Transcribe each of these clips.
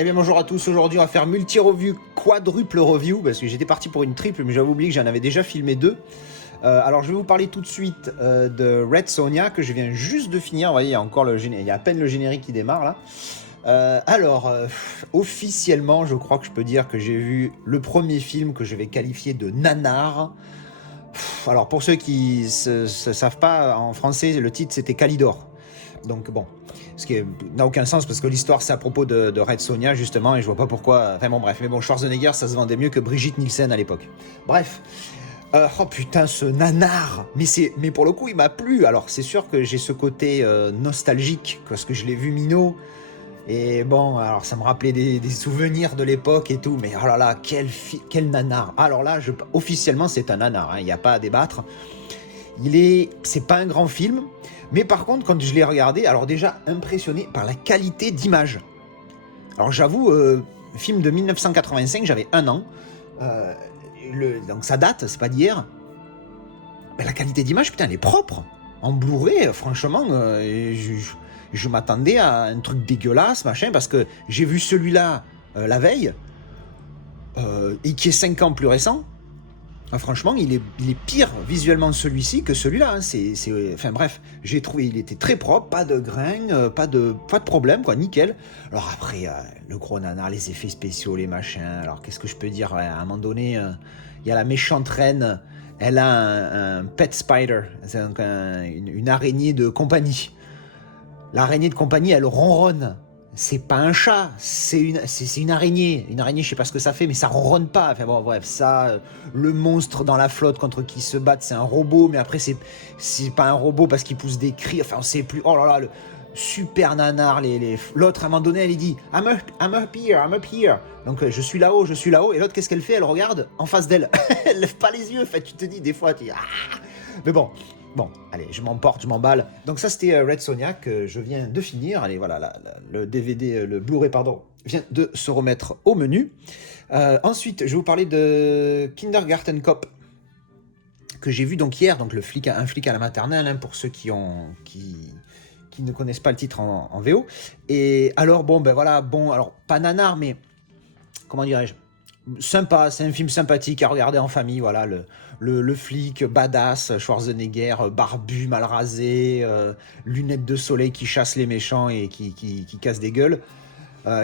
Eh bien bonjour à tous, aujourd'hui on va faire multi-review, quadruple review, parce que j'étais parti pour une triple, mais j'avais oublié que j'en avais déjà filmé deux. Alors je vais vous parler tout de suite de Red Sonja, que je viens juste de finir. Vous voyez, il y a encore il y a à peine le générique qui démarre là. Officiellement, je crois que je peux dire que j'ai vu le premier film que je vais qualifier de nanar. Alors pour ceux qui ne savent pas, en français, le titre c'était Kalidor. Donc bon, ce qui n'a aucun sens parce que l'histoire c'est à propos de Red Sonja justement et je vois pas pourquoi. Enfin bon bref, mais bon, Schwarzenegger ça se vendait mieux que Brigitte Nielsen à l'époque. Bref. Oh putain, ce nanar. Mais pour le coup il m'a plu. Alors c'est sûr que j'ai ce côté nostalgique parce que je l'ai vu minot. Et bon, alors ça me rappelait des souvenirs de l'époque et tout, mais oh là là, quel nanar. Alors là, officiellement c'est un nanar, hein, il n'y a pas à débattre. C'est pas un grand film, mais par contre quand je l'ai regardé, alors déjà impressionné par la qualité d'image. Alors j'avoue, film de 1985, j'avais 1 an, donc ça date, c'est pas d'hier. Mais la qualité d'image, putain, elle est propre. En Blu-ray, franchement, je m'attendais à un truc dégueulasse, machin, parce que j'ai vu celui-là la veille, et qui est 5 ans plus récent. Franchement, il est pire visuellement celui-ci que celui-là. Hein. Enfin bref, j'ai trouvé il était très propre, pas de grain, pas de problème, quoi, nickel. Alors après, le gros nanar, les effets spéciaux, les machins. Alors qu'est-ce que je peux dire? À un moment donné, il y a la méchante reine. Elle a un pet spider, c'est donc une araignée de compagnie. L'araignée de compagnie, elle ronronne. C'est pas un chat, c'est une araignée. Une araignée, je sais pas ce que ça fait, mais ça ronronne pas. Enfin bon, bref, ça, le monstre dans la flotte contre qui se battent, c'est un robot, mais après, c'est pas un robot parce qu'il pousse des cris. Enfin, on sait plus. Oh là là, le super nanar. L'autre, à un moment donné, elle dit I'm up here, I'm up here. Donc, je suis là-haut, je suis là-haut. Et l'autre, qu'est-ce qu'elle fait? Elle regarde en face d'elle. Elle lève pas les yeux. En fait, tu te dis, des fois, tu dis, ah. Mais bon. Bon, allez, je m'emporte, je m'emballe. Donc ça, c'était Red Sonja que je viens de finir. Allez, voilà, le DVD, le Blu-ray, pardon, vient de se remettre au menu. Ensuite, je vais vous parler de Kindergarten Cop, que j'ai vu donc hier, donc un flic à la maternelle, hein, pour ceux qui ne connaissent pas le titre en VO. Et alors, bon, ben voilà, bon, alors, pas nanar, mais, comment dirais-je, sympa, c'est un film sympathique à regarder en famille, voilà, le flic badass, Schwarzenegger, barbu, mal rasé, lunettes de soleil qui chasse les méchants et qui casse des gueules,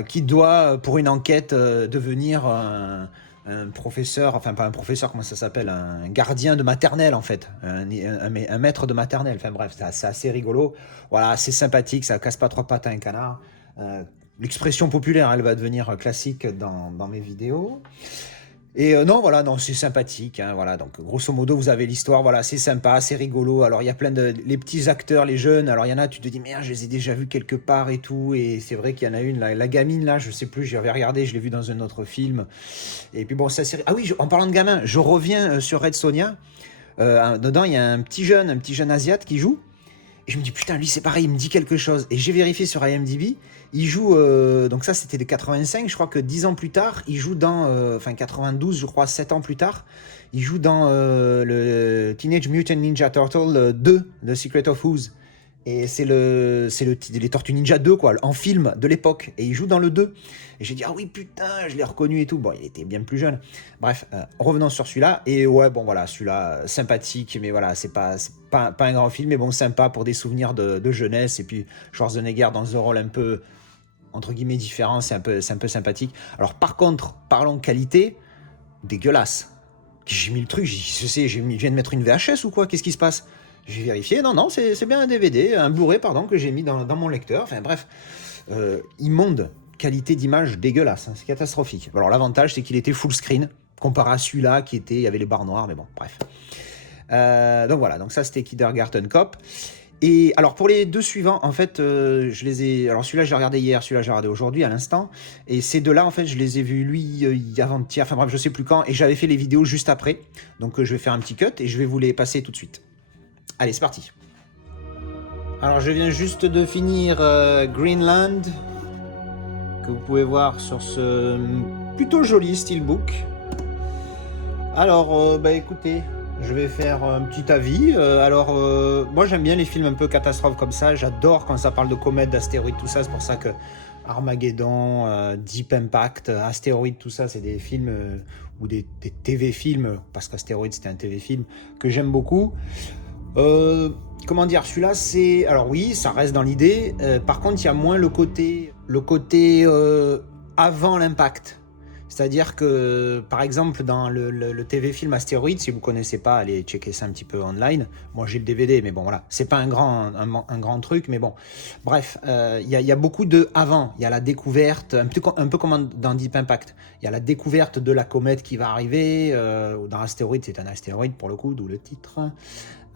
qui doit, pour une enquête, devenir un professeur, enfin pas un professeur, comment ça s'appelle, un gardien de maternelle en fait, un maître de maternelle, enfin bref, c'est assez rigolo, voilà, c'est sympathique, ça casse pas trois pattes à un canard. L'expression populaire, elle va devenir classique dans mes vidéos. Et non, voilà, non, c'est sympathique, hein, voilà, donc grosso modo, vous avez l'histoire, voilà, c'est sympa, c'est rigolo, alors il y a plein les petits acteurs, les jeunes, alors il y en a, tu te dis, merde, je les ai déjà vus quelque part et tout, et c'est vrai qu'il y en a une, la gamine, là, je sais plus, j'avais regardé, je l'ai vu dans un autre film, et puis bon, c'est assez... Ah oui, en parlant de gamin, je reviens sur Red Sonja, dedans, il y a un petit jeune asiate qui joue, et je me dis, putain, lui, c'est pareil, il me dit quelque chose. Et j'ai vérifié sur IMDb, il joue, donc ça, c'était de 85, je crois que 10 ans plus tard, il joue dans, 92, je crois, 7 ans plus tard, il joue dans le Teenage Mutant Ninja Turtle 2, The Secret of Ooze. Et c'est les Tortues Ninja 2, quoi, en film de l'époque. Et il joue dans le 2. Et j'ai dit, ah oui, putain, je l'ai reconnu et tout. Bon, il était bien plus jeune. Bref, revenons sur celui-là. Et ouais, bon, voilà, celui-là, sympathique, mais voilà, c'est pas un grand film, mais bon, sympa pour des souvenirs de jeunesse. Et puis, Schwarzenegger dans un rôle un peu, entre guillemets, différent, c'est un peu sympathique. Alors, par contre, parlons qualité, dégueulasse. J'ai mis le truc, je viens de mettre une VHS ou quoi? Qu'est-ce qui se passe? J'ai vérifié, non, c'est bien un DVD, un Blu-ray, pardon, que j'ai mis dans mon lecteur. Enfin bref, immonde, qualité d'image dégueulasse, hein, c'est catastrophique. Alors l'avantage, c'est qu'il était full screen, comparé à celui-là il y avait les barres noires, mais bon, bref. Donc voilà, donc ça c'était Kindergarten Cop. Et alors pour les deux suivants, en fait, je les ai... Alors celui-là j'ai regardé hier, celui-là j'ai regardé aujourd'hui à l'instant. Et ces deux-là, en fait, je les ai vus, lui, avant-hier, enfin bref, je sais plus quand. Et j'avais fait les vidéos juste après. Donc je vais faire un petit cut et je vais vous les passer tout de suite. Allez, c'est parti. Alors je viens juste de finir Greenland, que vous pouvez voir sur ce plutôt joli steelbook. Alors, bah écoutez, je vais faire un petit avis. Moi j'aime bien les films un peu catastrophes comme ça, j'adore quand ça parle de comètes, d'astéroïdes, tout ça, c'est pour ça que Armageddon, Deep Impact, Astéroïde, tout ça, c'est des films ou des TV-films, parce qu'Astéroïde c'était un TV-film que j'aime beaucoup. Comment dire, celui-là, c'est... Alors oui, ça reste dans l'idée. Par contre, il y a moins le côté avant l'impact. C'est-à-dire que, par exemple, dans le TV-film Astéroïde, si vous ne connaissez pas, allez checker ça un petit peu online. Moi, j'ai le DVD, mais bon, voilà. C'est pas un grand truc, mais bon. Bref, y a beaucoup de avant. Il y a la découverte, un peu comme dans Deep Impact. Il y a la découverte de la comète qui va arriver. Dans Astéroïde, c'est un astéroïde, pour le coup, d'où le titre.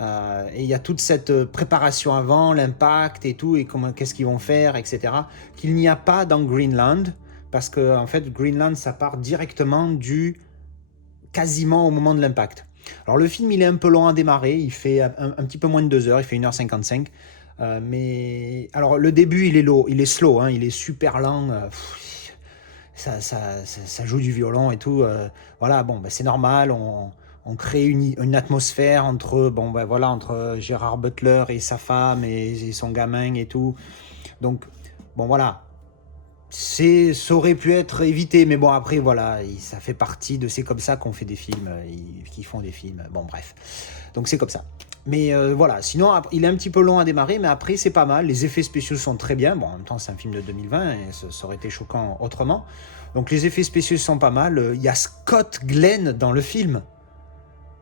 Et il y a toute cette préparation avant, l'impact et tout, et qu'est-ce qu'ils vont faire, etc. Qu'il n'y a pas dans Greenland. Parce que en fait, Greenland, ça part directement quasiment au moment de l'impact. Alors le film, il est un peu long à démarrer, il fait un petit peu moins de 2 heures, il fait 1h55. Mais alors le début, il est slow, hein, il est super lent. Ça joue du violon et tout. Voilà, bon, c'est normal. On crée une atmosphère entre Gérard Butler et sa femme et son gamin et tout. Donc, bon, voilà. Ça aurait pu être évité, mais bon, après, voilà, ça fait partie de... C'est comme ça qu'on fait des films, qui font des films, bon, bref. Donc, c'est comme ça. Mais voilà, sinon, il est un petit peu long à démarrer, mais après, c'est pas mal. Les effets spéciaux sont très bien. Bon, en même temps, c'est un film de 2020, et ça aurait été choquant autrement. Donc, les effets spéciaux sont pas mal. Il y a Scott Glenn dans le film.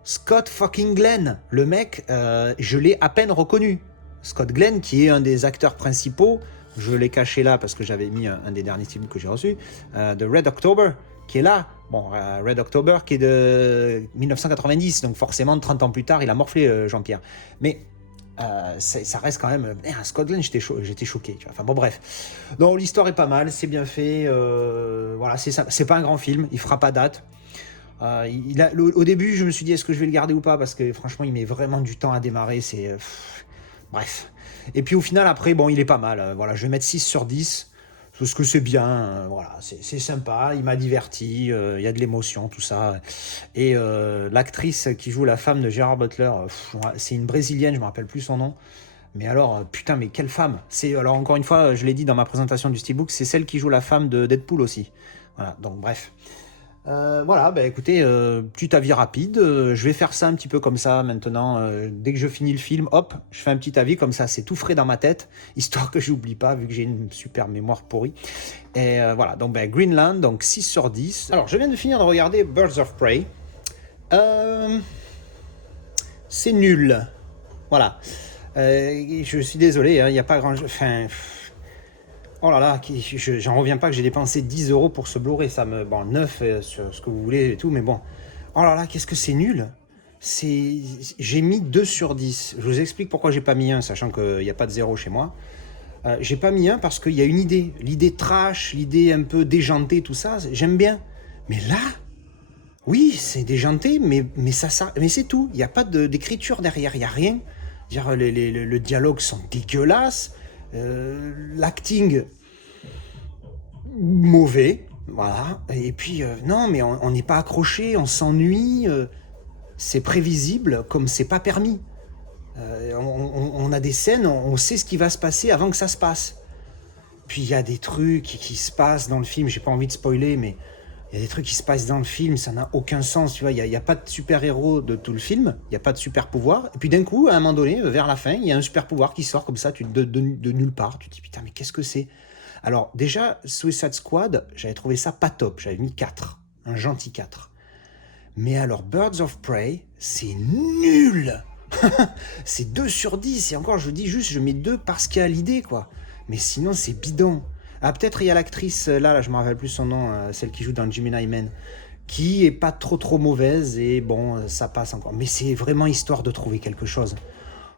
Scott fucking Glenn. Le mec, je l'ai à peine reconnu. Scott Glenn, qui est un des acteurs principaux... Je l'ai caché là parce que j'avais mis un des derniers films que j'ai reçu, de Red October, qui est là. Bon, Red October qui est de 1990, donc forcément 30 ans plus tard, il a morflé, Jean-Pierre. Mais ça reste quand même... Scott Glenn, j'étais choqué. Tu vois. Enfin bon, bref. Donc l'histoire est pas mal, c'est bien fait. Voilà, c'est pas un grand film, il fera pas date. Au début, je me suis dit, est-ce que je vais le garder ou pas? Parce que franchement, il met vraiment du temps à démarrer. Bref. Et puis au final, après, bon, il est pas mal. Voilà, je vais mettre 6 sur 10. Parce que c'est bien. Voilà, c'est sympa. Il m'a diverti. Il y a de l'émotion, tout ça. Et l'actrice qui joue la femme de Gerard Butler, c'est une brésilienne, je me rappelle plus son nom. Mais alors, putain, mais quelle femme! Alors, encore une fois, je l'ai dit dans ma présentation du Steelbook, c'est celle qui joue la femme de Deadpool aussi. Voilà, donc bref. Voilà, écoutez, petit avis rapide. Je vais faire ça un petit peu comme ça maintenant. Dès que je finis le film, hop, je fais un petit avis comme ça, c'est tout frais dans ma tête, histoire que j'oublie pas, vu que j'ai une super mémoire pourrie. Et voilà, donc Greenland, donc 6 sur 10. Alors, je viens de finir de regarder Birds of Prey. C'est nul. Voilà. Je suis désolé, il n'y a pas grand... Enfin... Oh là là, j'en reviens pas que j'ai dépensé 10 € pour ce Blu-ray, ça me... Bon, 9 sur ce que vous voulez et tout, mais bon. Oh là là, qu'est-ce que c'est nul. J'ai mis 2 sur 10. Je vous explique pourquoi j'ai pas mis 1, sachant qu'il n'y a pas de 0 chez moi. J'ai pas mis 1 parce qu'il y a une idée. L'idée trash, l'idée un peu déjantée, tout ça, j'aime bien. Mais là, oui, c'est déjanté, mais c'est tout. Il n'y a pas d'écriture derrière, il n'y a rien. Dire, le dialogue sont dégueulasses. L'acting mauvais, voilà. Et puis non, mais on n'est pas accroché, on s'ennuie. C'est prévisible comme c'est pas permis. On a des scènes, on sait ce qui va se passer avant que ça se passe. Puis il y a des trucs qui se passent dans le film. J'ai pas envie de spoiler, mais il y a des trucs qui se passent dans le film, ça n'a aucun sens, tu vois, il n'y a pas de super-héros de tout le film, il n'y a pas de super-pouvoir, et puis d'un coup, à un moment donné, vers la fin, il y a un super-pouvoir qui sort comme ça, de nulle part, tu te dis, putain, mais qu'est-ce que c'est? Alors, déjà, Suicide Squad, j'avais trouvé ça pas top, j'avais mis 4, un gentil 4. Mais alors, Birds of Prey, c'est nul. C'est 2 sur 10, et encore, je dis juste, je mets 2 parce qu'il y a l'idée, quoi. Mais sinon, c'est bidon. Ah, peut-être il y a l'actrice, là, je me rappelle plus son nom, celle qui joue dans Gemini Man, qui est pas trop mauvaise, et bon, ça passe encore. Mais c'est vraiment histoire de trouver quelque chose.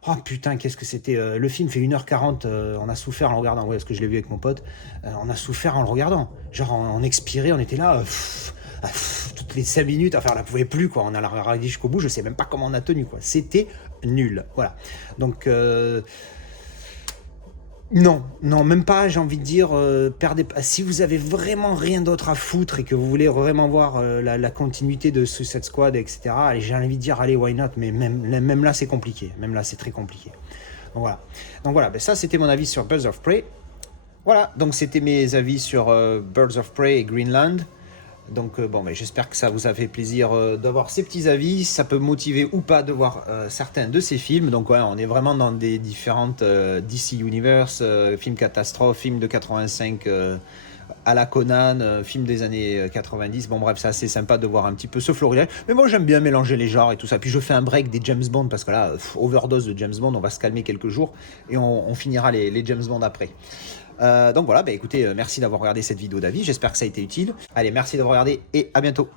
Oh putain, qu'est-ce que c'était. Le film fait 1h40, on a souffert en le regardant, ouais, parce que je l'ai vu avec mon pote, on a souffert en le regardant. Genre, en expiré, on était là, toutes les 5 minutes, enfin, on la pouvait plus, quoi. On a regardé jusqu'au bout, je sais même pas comment on a tenu, quoi. C'était nul, voilà. Donc... Non, même pas, j'ai envie de dire, si vous avez vraiment rien d'autre à foutre et que vous voulez vraiment voir la continuité de Suicide Squad, etc., allez, j'ai envie de dire, allez, why not, mais même là, c'est compliqué. Même là, c'est très compliqué. Donc voilà, ça, c'était mon avis sur Birds of Prey. Voilà, donc c'était mes avis sur Birds of Prey et Greenland. Donc bon, mais j'espère que ça vous a fait plaisir d'avoir ces petits avis. Ça peut motiver ou pas de voir certains de ces films. Donc ouais, on est vraiment dans des différentes DC Universe, films catastrophes, films de 85 à la Conan, film des années 90. Bon bref, c'est assez sympa de voir un petit peu ce florilège. Mais moi j'aime bien mélanger les genres et tout ça. Puis je fais un break des James Bond parce que là, overdose de James Bond, on va se calmer quelques jours et on finira les James Bond après. Donc voilà, bah écoutez, merci d'avoir regardé cette vidéo d'avis, j'espère que ça a été utile. Allez, merci d'avoir regardé et à bientôt.